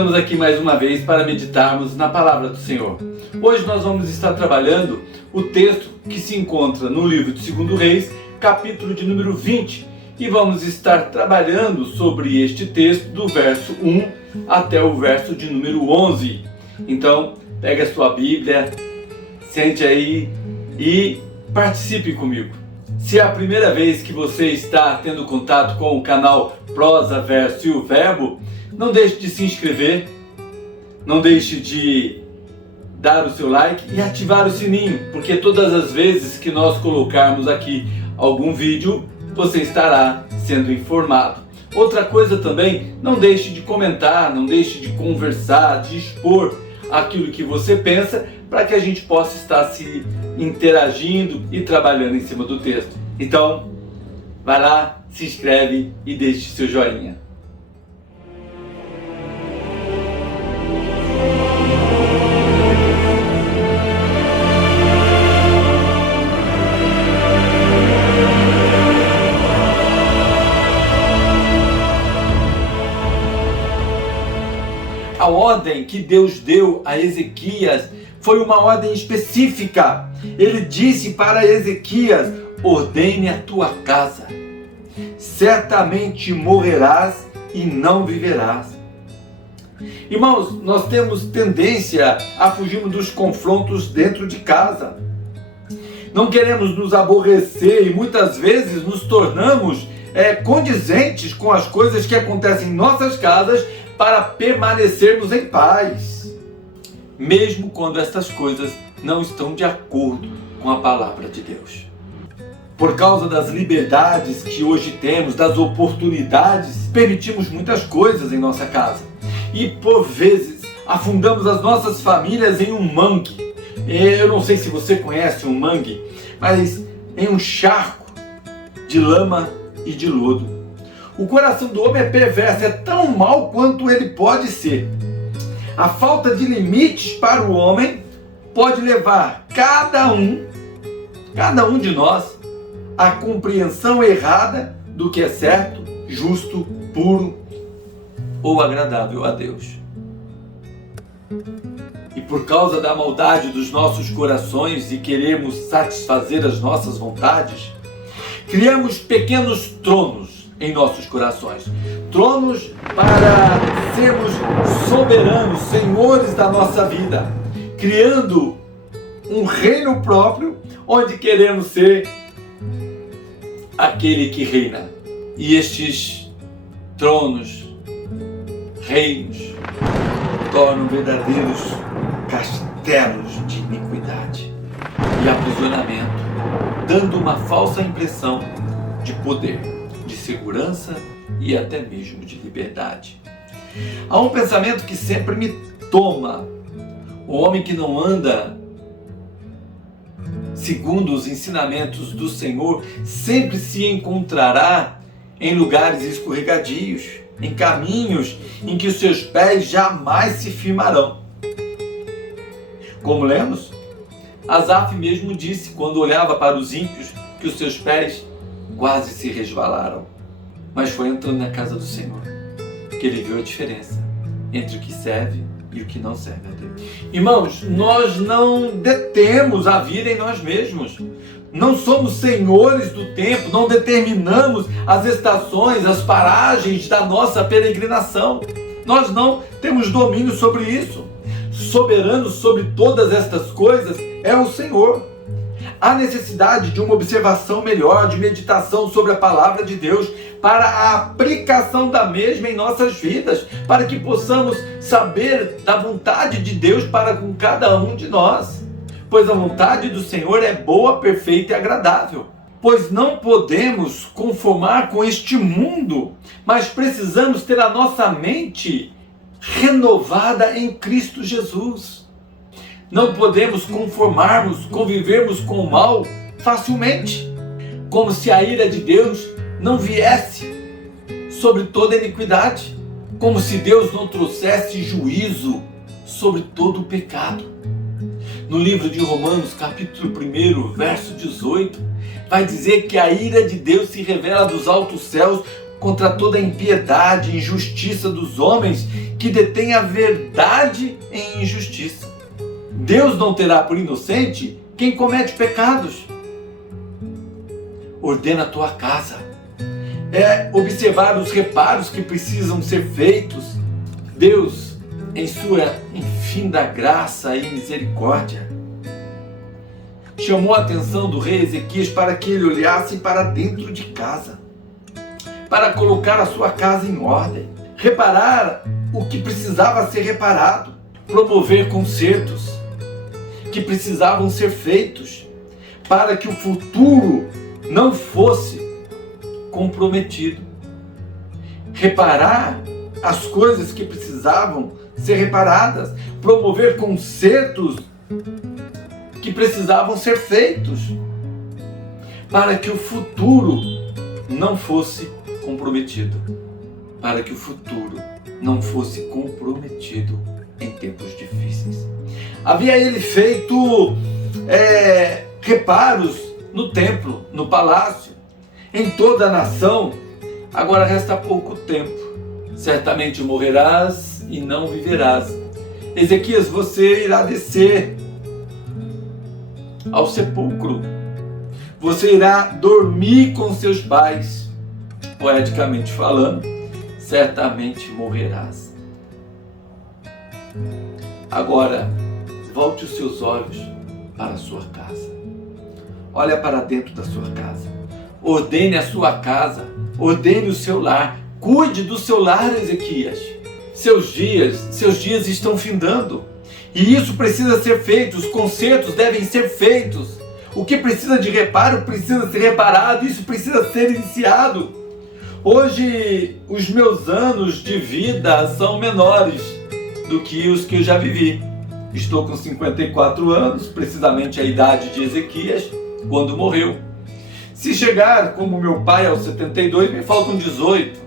Estamos aqui mais uma vez para meditarmos na palavra do Senhor. Hoje nós vamos estar trabalhando o texto que se encontra no livro de 2 Reis, capítulo de número 20. E vamos estar trabalhando sobre este texto do verso 1 até o verso de número 11. Então, pega a sua Bíblia, sente aí e participe comigo. Se é a primeira vez que você está tendo contato com o canal Prosa, Verso e o Verbo, não deixe de se inscrever, não deixe de dar o seu like e ativar o sininho, porque todas as vezes que nós colocarmos aqui algum vídeo, você estará sendo informado. Outra coisa também, não deixe de comentar, não deixe de conversar, de expor aquilo que você pensa, para que a gente possa estar se interagindo e trabalhando em cima do texto. Então, vai lá, se inscreve e deixe seu joinha. A ordem que Deus deu a Ezequias foi uma ordem específica. Ele disse para Ezequias: ordene a tua casa, certamente morrerás e não viverás. Irmãos, nós temos tendência a fugirmos dos confrontos dentro de casa. Não queremos nos aborrecer e muitas vezes nos tornamos condizentes com as coisas que acontecem em nossas casas para permanecermos em paz, mesmo quando estas coisas não estão de acordo com a palavra de Deus. Por causa das liberdades que hoje temos, das oportunidades, permitimos muitas coisas em nossa casa. E por vezes afundamos as nossas famílias em um mangue. Eu não sei se você conhece um mangue, mas em um charco de lama e de lodo. O coração do homem é perverso, é tão mau quanto ele pode ser. A falta de limites para o homem pode levar cada um de nós à compreensão errada do que é certo, justo, puro ou agradável a Deus. E por causa da maldade dos nossos corações e queremos satisfazer as nossas vontades, criamos pequenos tronos em nossos corações. Tronos para sermos soberanos, senhores da nossa vida, criando um reino próprio, onde queremos ser aquele que reina. E estes tronos, reinos, tornam verdadeiros castelos de iniquidade e aprisionamento, dando uma falsa impressão de poder, de segurança e até mesmo de liberdade. Há um pensamento que sempre me toma: o homem que não anda segundo os ensinamentos do Senhor sempre se encontrará em lugares escorregadios, em caminhos em que os seus pés jamais se firmarão. Como lemos, Asaf mesmo disse, quando olhava para os ímpios, que os seus pés quase se resvalaram. Mas foi entrando na casa do Senhor que ele viu a diferença entre o que serve e o que não serve a Deus. Irmãos, nós não detemos a vida em nós mesmos. Não somos senhores do tempo, não determinamos as estações, as paragens da nossa peregrinação. Nós não temos domínio sobre isso. Soberano sobre todas estas coisas é o Senhor. Há necessidade de uma observação melhor, de meditação sobre a palavra de Deus, para a aplicação da mesma em nossas vidas, para que possamos saber da vontade de Deus para com cada um de nós. Pois a vontade do Senhor é boa, perfeita e agradável. Pois não podemos conformar com este mundo, mas precisamos ter a nossa mente renovada em Cristo Jesus. Não podemos convivermos com o mal facilmente, como se a ira de Deus não viesse sobre toda iniquidade, como se Deus não trouxesse juízo sobre todo o pecado. No livro de Romanos, capítulo 1, verso 18, vai dizer que a ira de Deus se revela dos altos céus contra toda a impiedade e injustiça dos homens que detém a verdade em injustiça. Deus não terá por inocente quem comete pecados. Ordena a tua casa. É observar os reparos que precisam ser feitos. Deus, em sua infinda graça e misericórdia, chamou a atenção do rei Ezequias para que ele olhasse para dentro de casa, para colocar a sua casa em ordem, reparar o que precisava ser reparado, promover consertos que precisavam ser feitos para que o futuro não fosse comprometido, reparar as coisas que precisavam ser reparadas, promover consertos que precisavam ser feitos para que o futuro não fosse comprometido, para que o futuro não fosse comprometido em tempos difíceis. Havia ele feito reparos no templo, no palácio, em toda a nação. Agora resta pouco tempo. Certamente morrerás e não viverás. Ezequias, você irá descer ao sepulcro. Você irá dormir com seus pais. Poeticamente falando, certamente morrerás. Agora, volte os seus olhos para a sua casa. Olha para dentro da sua casa. Ordene a sua casa. Ordene o seu lar. Cuide do seu lar, Ezequias. Seus dias estão findando. E isso precisa ser feito. Os consertos devem ser feitos. O que precisa de reparo precisa ser reparado. Isso precisa ser iniciado. Hoje, os meus anos de vida são menores do que os que eu já vivi. Estou com 54 anos, precisamente a idade de Ezequias, quando morreu. Se chegar como meu pai aos 72, me faltam 18.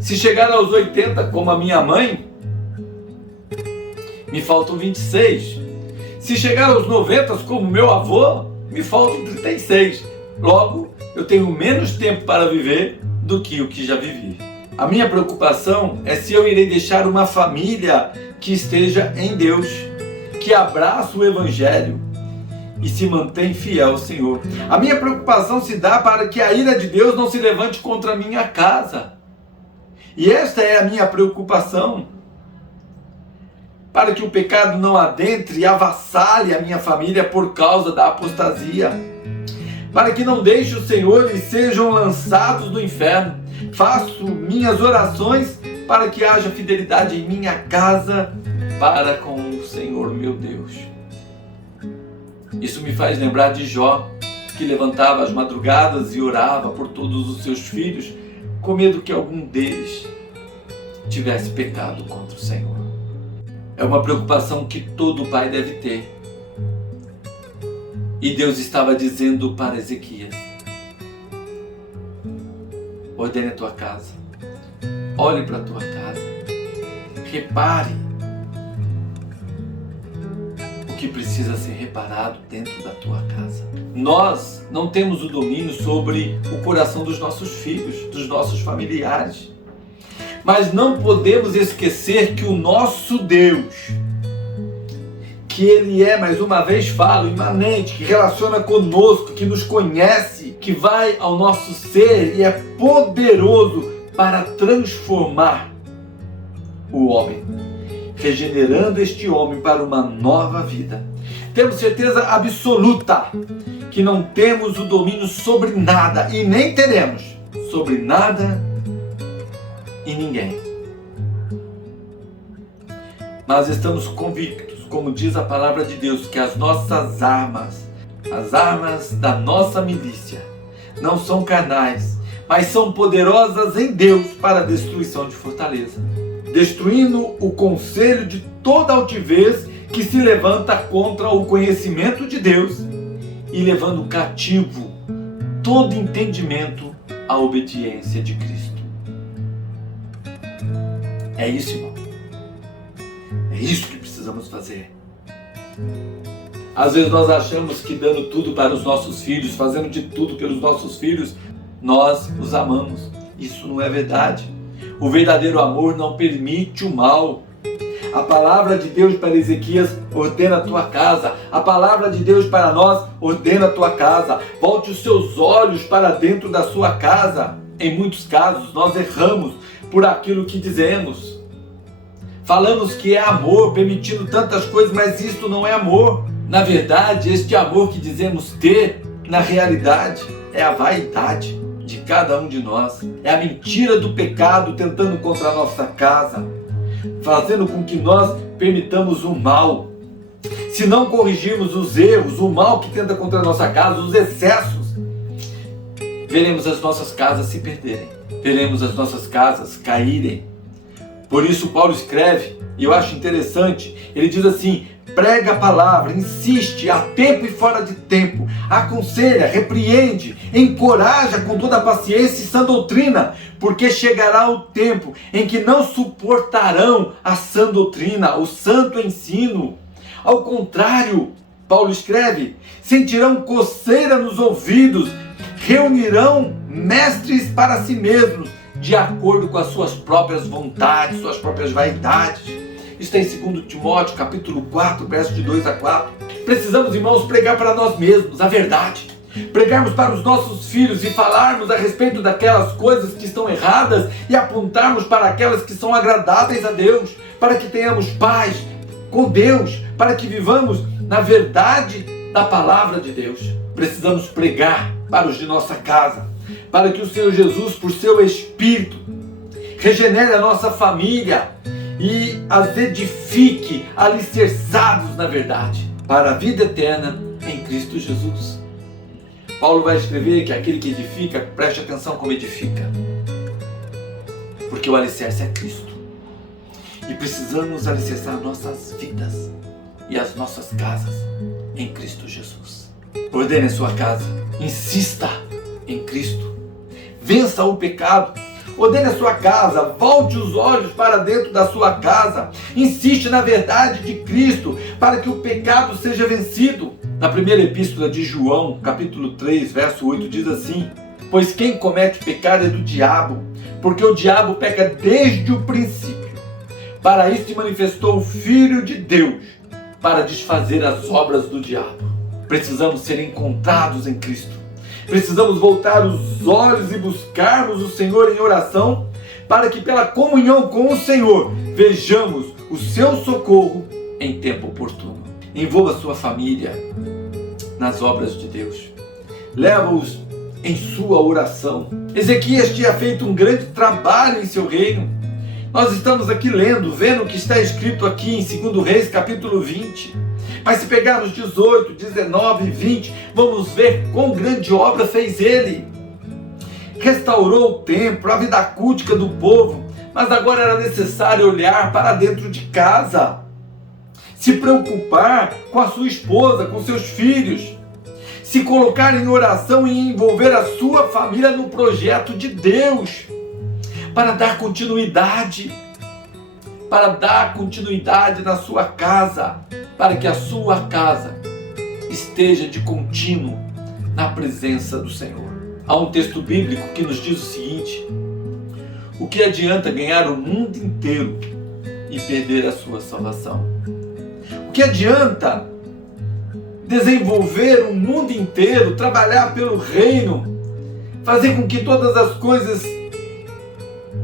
Se chegar aos 80, como a minha mãe, me faltam 26. Se chegar aos 90, como meu avô, me faltam 36. Logo, eu tenho menos tempo para viver do que o que já vivi. A minha preocupação é se eu irei deixar uma família que esteja em Deus, que abraça o Evangelho e se mantém fiel ao Senhor. A minha preocupação se dá para que a ira de Deus não se levante contra a minha casa. E esta é a minha preocupação, para que o pecado não adentre e avassale a minha família por causa da apostasia, para que não deixe o Senhor e sejam lançados no inferno. Faço minhas orações para que haja fidelidade em minha casa para com o Senhor meu Deus. Isso me faz lembrar de Jó, que levantava às madrugadas e orava por todos os seus filhos, com medo que algum deles tivesse pecado contra o Senhor. É uma preocupação que todo pai deve ter. E Deus estava dizendo para Ezequias: ordene a tua casa, olhe para a tua casa, repare o que precisa ser reparado dentro da tua casa. Nós não temos o domínio sobre o coração dos nossos filhos, dos nossos familiares, mas não podemos esquecer que o nosso Deus, que Ele é, mais uma vez falo, imanente, que relaciona conosco, que nos conhece, que vai ao nosso ser e é poderoso para transformar o homem, regenerando este homem para uma nova vida. Temos certeza absoluta que não temos o domínio sobre nada e nem teremos sobre nada e ninguém. Mas estamos convictos, como diz a palavra de Deus, que as nossas armas, as armas da nossa milícia, não são carnais, mas são poderosas em Deus para a destruição de fortaleza, destruindo o conselho de toda altivez que se levanta contra o conhecimento de Deus e levando cativo todo entendimento à obediência de Cristo. É isso, irmão. É isso que precisamos fazer. Às vezes nós achamos que dando tudo para os nossos filhos, fazendo de tudo pelos nossos filhos, nós os amamos. Isso não é verdade. O verdadeiro amor não permite o mal. A palavra de Deus para Ezequias: ordena a tua casa. A palavra de Deus para nós: ordena a tua casa. Volte os seus olhos para dentro da sua casa. Em muitos casos, nós erramos por aquilo que dizemos. Falamos que é amor, permitindo tantas coisas, mas isto não é amor. Na verdade, este amor que dizemos ter, na realidade, é a vaidade de cada um de nós. É a mentira do pecado tentando contra a nossa casa, fazendo com que nós permitamos o mal. Se não corrigirmos os erros, o mal que tenta contra a nossa casa, os excessos, veremos as nossas casas se perderem. Veremos as nossas casas caírem. Por isso Paulo escreve, e eu acho interessante, ele diz assim: prega a palavra, insiste, a tempo e fora de tempo, aconselha, repreende, encoraja com toda a paciência e sã doutrina, porque chegará o tempo em que não suportarão a sã doutrina, o santo ensino. Ao contrário, Paulo escreve, sentirão coceira nos ouvidos, reunirão mestres para si mesmos, de acordo com as suas próprias vontades, suas próprias vaidades. Isso está em 2 Timóteo, capítulo 4, versos de 2 a 4. Precisamos, irmãos, pregar para nós mesmos a verdade. Pregarmos para os nossos filhos e falarmos a respeito daquelas coisas que estão erradas e apontarmos para aquelas que são agradáveis a Deus, para que tenhamos paz com Deus, para que vivamos na verdade da palavra de Deus. Precisamos pregar para os de nossa casa, para que o Senhor Jesus, por seu Espírito, regenere a nossa família e as edifique alicerçados na verdade, para a vida eterna em Cristo Jesus. Paulo vai escrever que aquele que edifica, preste atenção como edifica, porque o alicerce é Cristo. E precisamos alicerçar nossas vidas e as nossas casas em Cristo Jesus. Ordene a sua casa, insista em Cristo. Vença o pecado, ordene a sua casa, volte os olhos para dentro da sua casa, insiste na verdade de Cristo, para que o pecado seja vencido. Na primeira epístola de João, capítulo 3, verso 8, diz assim: pois quem comete pecado é do diabo, porque o diabo peca desde o princípio. Para isso se manifestou o Filho de Deus, para desfazer as obras do diabo. Precisamos ser encontrados em Cristo. Precisamos voltar os olhos e buscarmos o Senhor em oração, para que pela comunhão com o Senhor vejamos o seu socorro em tempo oportuno. Envolva sua família nas obras de Deus. Leva-os em sua oração. Ezequias tinha feito um grande trabalho em seu reino. Nós estamos aqui lendo, vendo o que está escrito aqui em 2 Reis, capítulo 20. Mas se pegarmos 18, 19 e 20, vamos ver quão grande obra fez ele. Restaurou o templo, a vida cultica do povo, mas agora era necessário olhar para dentro de casa, se preocupar com a sua esposa, com seus filhos, se colocar em oração e envolver a sua família no projeto de Deus, para dar continuidade na sua casa, para que a sua casa esteja de contínuo na presença do Senhor. Há um texto bíblico que nos diz o seguinte: o que adianta ganhar o mundo inteiro e perder a sua salvação? O que adianta desenvolver o mundo inteiro, trabalhar pelo reino, fazer com que todas as coisas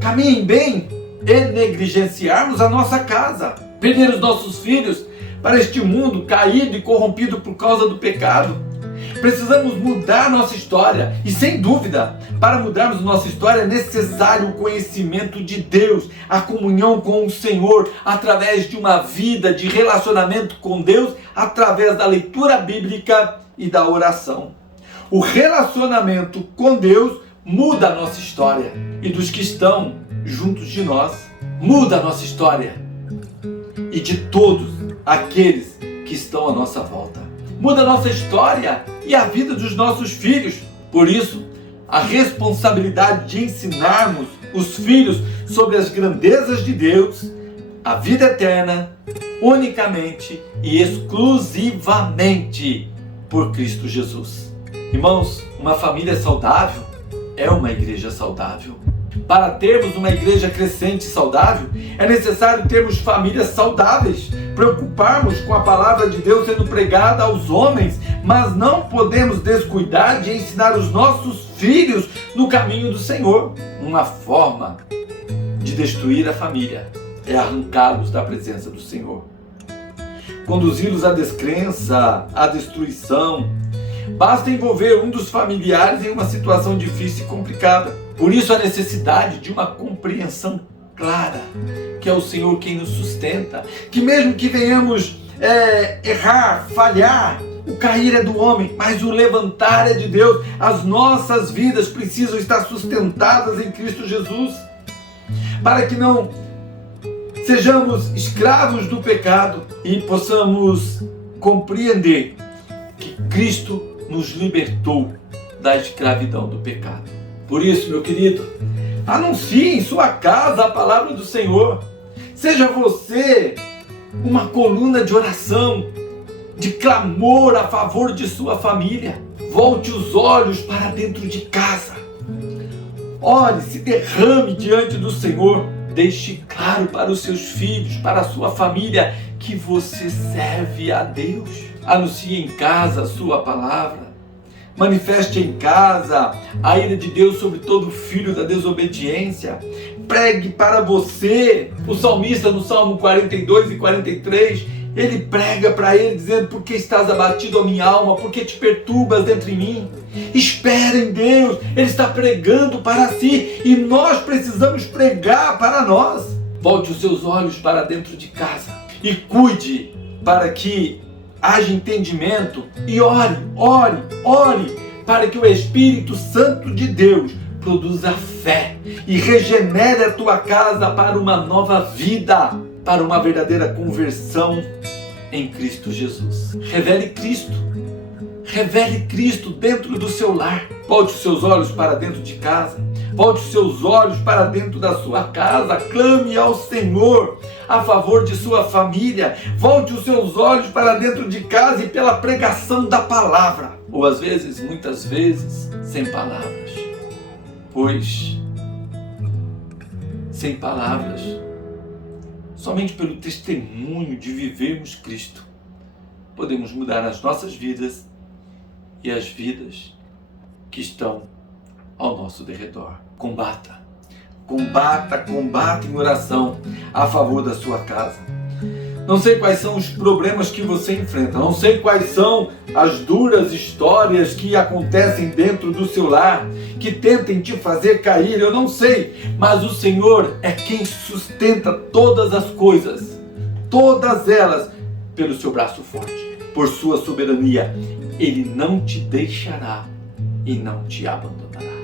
caminhem bem e negligenciarmos a nossa casa, perder os nossos filhos para este mundo caído e corrompido por causa do pecado? Precisamos mudar nossa história e, sem dúvida, para mudarmos nossa história é necessário o conhecimento de Deus, a comunhão com o Senhor, através de uma vida de relacionamento com Deus, através da leitura bíblica e da oração. O relacionamento com Deus muda a nossa história, e dos que estão juntos de nós, muda a nossa história, e de todos aqueles que estão à nossa volta. Muda a nossa história e a vida dos nossos filhos. Por isso, a responsabilidade de ensinarmos os filhos sobre as grandezas de Deus, a vida eterna, unicamente e exclusivamente por Cristo Jesus. Irmãos, uma família saudável é uma igreja saudável. Para termos uma igreja crescente e saudável, é necessário termos famílias saudáveis, preocuparmos com a palavra de Deus sendo pregada aos homens, mas não podemos descuidar de ensinar os nossos filhos no caminho do Senhor. Uma forma de destruir a família é arrancá-los da presença do Senhor, conduzi-los à descrença, à destruição. Basta envolver um dos familiares em uma situação difícil e complicada. Por isso a necessidade de uma compreensão clara, que é o Senhor quem nos sustenta, que mesmo que venhamos errar, falhar, o cair é do homem, mas o levantar é de Deus. As nossas vidas precisam estar sustentadas em Cristo Jesus, para que não sejamos escravos do pecado e possamos compreender que Cristo nos libertou da escravidão do pecado. Por isso, meu querido, anuncie em sua casa a palavra do Senhor. Seja você uma coluna de oração, de clamor a favor de sua família. Volte os olhos para dentro de casa. Ore, se derrame diante do Senhor. Deixe claro para os seus filhos, para a sua família, que você serve a Deus. Anuncie em casa a sua palavra. Manifeste em casa a ira de Deus sobre todo filho da desobediência. Pregue para você. O salmista no Salmo 42 e 43, ele prega para ele dizendo: por que estás abatido, a minha alma? Por que te perturbas dentro de mim? Espera em Deus. Ele está pregando para si e nós precisamos pregar para nós. Volte os seus olhos para dentro de casa e cuide para que haja entendimento e ore para que o Espírito Santo de Deus produza fé e regenere a tua casa para uma nova vida, para uma verdadeira conversão em Cristo Jesus. Revele Cristo dentro do seu lar. Volte os seus olhos para dentro de casa. Volte os seus olhos para dentro da sua casa. Clame ao Senhor a favor de sua família. Volte os seus olhos para dentro de casa e pela pregação da palavra. Ou às vezes, muitas vezes, sem palavras. Pois, sem palavras, somente pelo testemunho de vivermos Cristo, podemos mudar as nossas vidas e as vidas que estão ao nosso derredor. Combata em oração a favor da sua casa. Não sei quais são os problemas que você enfrenta, não sei quais são as duras histórias que acontecem dentro do seu lar, que tentem te fazer cair, eu não sei, mas o Senhor é quem sustenta todas as coisas, todas elas, pelo seu braço forte, por sua soberania. Ele não te deixará e não te abandonará.